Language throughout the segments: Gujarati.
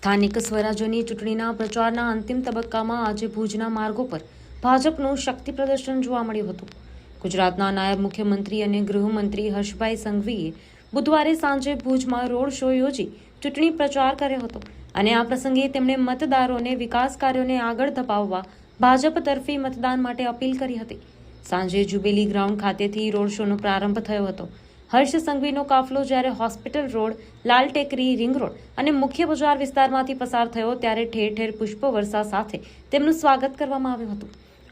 સ્થાનિક સ્વરાજ્યની ચૂંટણીના પ્રચારના અંતિમ તબક્કામાં આજે ભુજના માર્ગો પર ભાજપનું શક્તિ પ્રદર્શન જોવા મળ્યું હતું. ગુજરાતના નાયબ મુખ્યમંત્રી અને ગૃહમંત્રી હર્ષભાઈ સંઘવીએ બુધવારે સાંજે ભુજમાં રોડ શો યોજી ચૂંટણી પ્રચાર કર્યો હતો અને આ પ્રસંગે તેમણે મતદારોને વિકાસ કાર્યોને આગળ ધપાવવા ભાજપ તરફી મતદાન માટે અપીલ કરી હતી. સાંજે જુબેલી ગ્રાઉન્ડ ખાતેથી રોડ શોનો પ્રારંભ થયો હતો. હર્ષ સંઘવીનો કાફલો જ્યારે હોસ્પિટલ રોડ, લાલ ટેકરી, રિંગ રોડ અને મુખ્ય બજાર વિસ્તારમાંથી પસાર થયો ત્યારે ઠેર ઠેર પુષ્પવર્ષા સાથે તેમનું સ્વાગત કરવામાં આવ્યું હતું.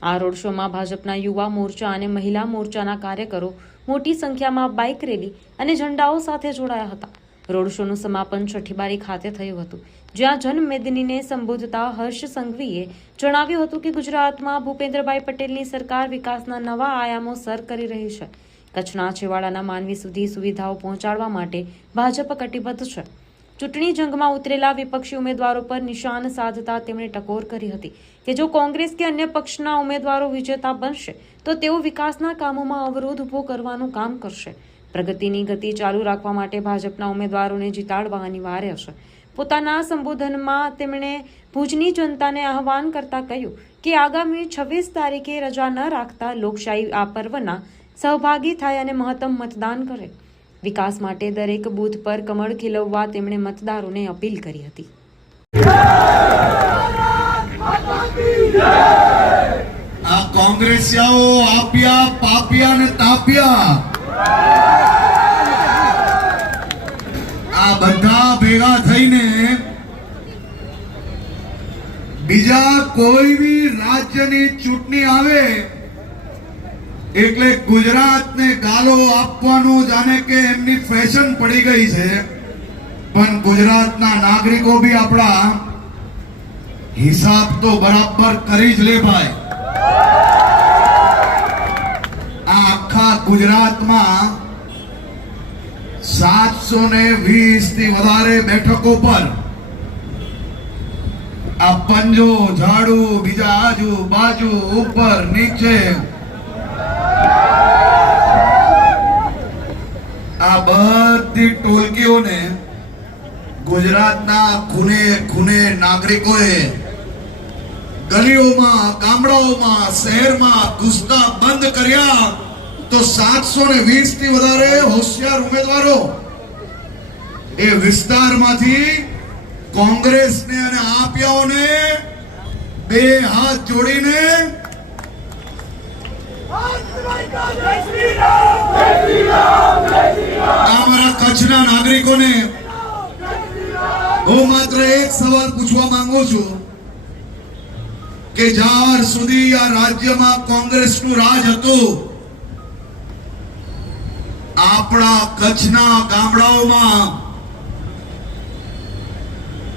આ રોડ શોમાં ભાજપના યુવા મોરચા અને મહિલા મોરચાના કાર્યકરો મોટી સંખ્યામાં બાઇક રેલી અને ઝંડાઓ સાથે જોડાયા હતા. રોડ શોનું સમાપન છઠ્ઠીબારી ખાતે થયું હતું, જ્યાં જનમેદનીને સંબોધતા હર્ષ સંઘવીએ જણાવ્યું હતું કે ગુજરાતમાં ભૂપેન્દ્રભાઈ પટેલની સરકાર વિકાસના નવા આયામો સર કરી રહી છે. કચ્છના છેવાડાના માનવી સુધી સુવિધાઓ પહોંચાડવા માટે ભાજપ કટિબદ્ધ છે. ચૂંટણી જંગમાં ઉતરેલા વિપક્ષી ઉમેદવારો પર નિશાન સાધતા તેમણે ટકોર કરી હતી કે જો કોંગ્રેસ કે અન્ય પક્ષના ઉમેદવારો વિજેતા બનશે તો તેઓ વિકાસના કામોમાં અવરોધ ઊભો કરવાનું કામ કરશે. પ્રગતિની ગતિ ચાલુ રાખવા માટે ભાજપના ઉમેદવારોને જીતાડવા અનિવાર્ય છે. પોતાના સંબોધનમાં તેમણે ભુજની જનતાને આહવાન કરતા કહ્યું કે આગામી 26 તારીખે રજા ન રાખતા લોકશાહી આ પર્વના સહભાગી થાય અને મહત્તમ મતદાન કરે. વિકાસ માટે દરેક બૂથ પર કમળ ખીલવવા તેમણે મતદારોને અપીલ કરી હતી. આ કોંગ્રેસિયાઓ આપ્યા પાપ્યા ને તાપ્યા આ બધા ભેગા થઈને બીજા કોઈ બી રાજ્યની ચૂંટણી આવે એટલે ગુજરાતને ગાલો આપવાનું જાણે કે એમની ફેશન પડી ગઈ છે. પણ ગુજરાતના નાગરિકો બી આપણા હિસાબ તો બરાબર કરી જ લે ભાઈ. આ આખા ગુજરાતમાં 720 થી વધારે બેઠકો પર આ પંજો ઝાડુ બીજા આજુ બાજુ ઉપર નીચે આ બધી ટોલકીઓને ગુજરાતના ખૂણે ખૂણે નાગરિકોએ ગલીઓમાં, ગામડાઓમાં, શહેરમાં ઘૂસતા બંધ કર્યા તો 720 થી વધારે હોશિયાર ઉમેદવારો એ વિસ્તારમાંથી કોંગ્રેસને અને આપિયાઓને બે હાથ જોડીને અમારા કચ્છના નાગરિકોને હું માત્ર એક સવાલ પૂછવા માંગુ છું કે જ્યાર સુધી આ રાજ્યમાં કોંગ્રેસનું રાજ હતું આપણા કચ્છના ગામડાઓમાં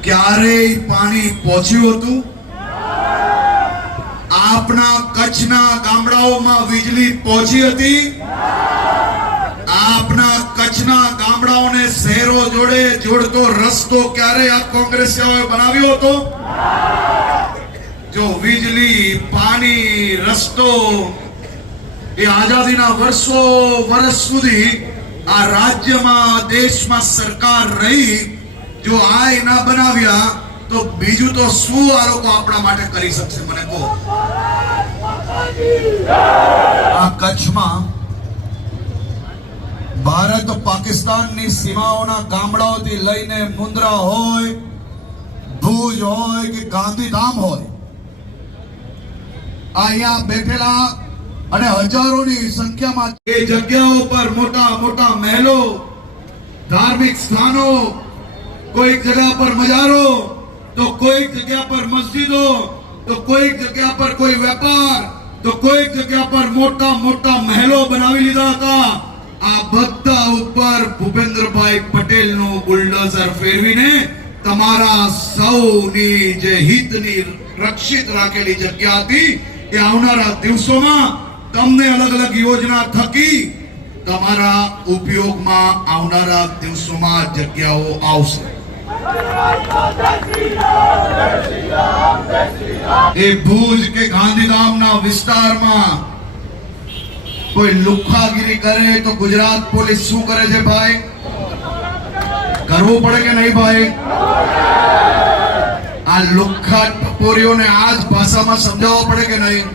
ક્યારેય પાણી પહોંચ્યું હતું? આપણા કચ્છના ગામડાઓમાં વીજળી પહોંચી હતી? આપના કચ્છના ગામડાઓને શહેરો જોડે જોડતો રસ્તો ક્યારે આ કોંગ્રેસીઓએ બનાવ્યો હતો? જો વીજળી, પાણી, રસ્તો એ આઝાદીના વર્ષ સુધી આ રાજ્યમાં, દેશમાં સરકાર રહી, જો આ ના બનાવ્યા તો બીજું તો શું આ લોકો આપણા માટે કરી શકશે? મને કહો. આ કચ્છમાં ભારત પાકિસ્તાનની સીમાઓના ગામડાઓથી લઈને મુન્દ્રા હોય, ભુજ હોય કે ગાંધીધામ હોય, અહીંયા બેઠેલા અને હજારોની સંખ્યામાં એ જગ્યાઓ પર મોટા મોટા મહેલો, ધાર્મિક સ્થાનો, કોઈક જગ્યા પર મજારો, તો કોઈક જગ્યા પર મસ્જિદો, તો કોઈક જગ્યા પર કોઈ વેપાર, તો કોઈક જગ્યા પર મોટા મોટા મહેલો બનાવી લીધા હતા. આ બધા ઉપર ભૂપેન્દ્રભાઈ પટેલનું બુલડોઝર ફેરવીને તમારા સૌની જે હિતની રક્ષિત રાખેલી જગ્યા હતી એ આવનારા દિવસોમાં તમને અલગ અલગ યોજના થકી તમારા ઉપયોગમાં આવનારા દિવસોમાં જગ્યાઓ આવશે. એ ભુજ કે ગાંધીધામના વિસ્તારમાં કોઈ લુખ્ખાગીરી કરે તો ગુજરાત પોલીસ શું કરે છે ભાઈ? કરવું પડે કે નહીં ભાઈ? આ લુખ્ખા ટપોરીઓને આ જ ભાષામાં સમજાવવા પડે કે નહીં?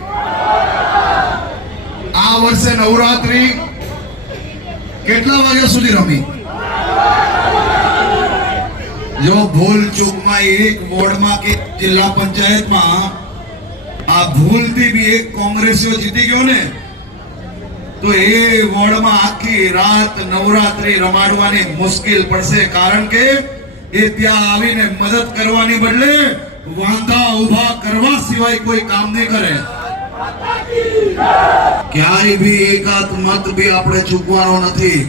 આ વર્ષે નવરાત્રી કેટલા વાગ્યા સુધી રમી? જો ભૂલ ચૂકમાં એક વોર્ડમાં કે જિલ્લા પંચાયતમાં આ ભૂલથી બી એક કોંગ્રેસીઓ જીતી ગયો ને, તો એ વોર્ડમાં આખી રાત નવરાત્રી રમાડવાની મુશ્કેલ પડશે. કારણ કે એ ત્યાં આવીને મદદ કરવાની બદલે વાંધા ઉભા કરવા સિવાય કોઈ કામ નહીં કરે. ક્યાંય બી એકાદ મત બી આપણે ચૂકવાનો નથી.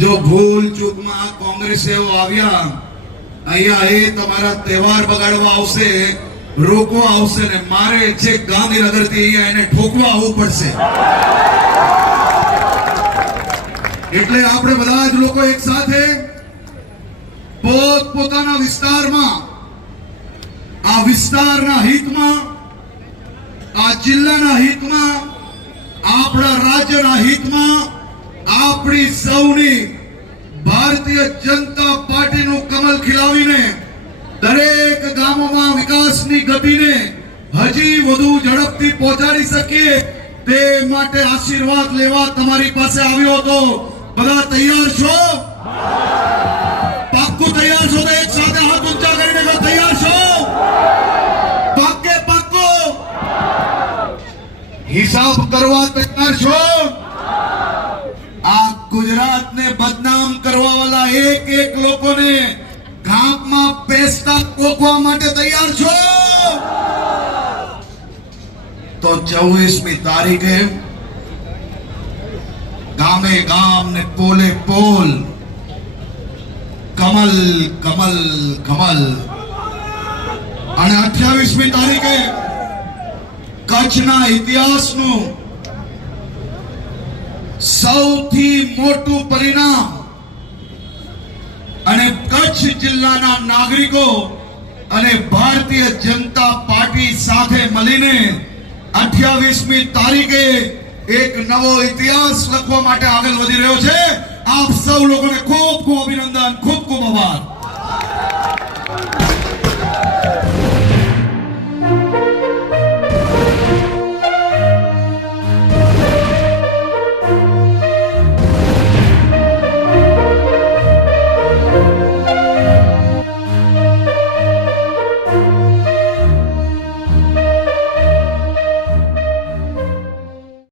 જો ભૂલ ચૂકમાં કોંગ્રેસીઓ આવ્યા અહીંયા, એ તમારા તહેવાર બગાડવા આવશે, રોકવા આવશે ને મારે છેક ગાંધીનગર થી અહીંયા એને ઠોકવા આવવું પડશે. એટલે આપણે બધા જ લોકો એક સાથે પોતાના વિસ્તારમાં, આ વિસ્તારના હિતમાં, આ જિલ્લાના હિતમાં, આપણા રાજ્યના હિતમાં, આપણી સૌની ભારતીય જનતા પાર્ટીનું કમલ ખીલાવીને દરેક ગામોમાં વિકાસની ગતિને હજી વધુ ઝડપથી પહોંચાડી શકીએ તે માટે આશીર્વાદ લેવા તમારી પાસે આવ્યો હતો. બધા તૈયાર છો? પાક્કું તૈયાર છો? તો એક સાથે હાથ ઊંચા કરીને કહો તૈયાર છો? પાક્કે પાક્કો હિસાબ કરવા તૈયાર છો? આ ગુજરાતને બદનામ કરવા વાળા એક એક લોકોને ગામમાં પેસ્તા પોકવા માટે તૈયાર છો? તો 24મી તારીખે ગામે ગામ ને પોલે પોલ કમલ કમલ કમલ. અને 28મી તારીખે કચ્છના ઇતિહાસનું સૌથી મોટું પરિણામ અને કચ્છ જિલ્લાના નાગરિકો અને ભારતીય જનતા પાર્ટી સાથે મળીને 28મી તારીખે એક નવો ઇતિહાસ લખવા માટે આગળ વધી રહ્યો છે. આપ સૌ લોકોને ખૂબ ખૂબ અભિનંદન, ખૂબ ખૂબ આભાર.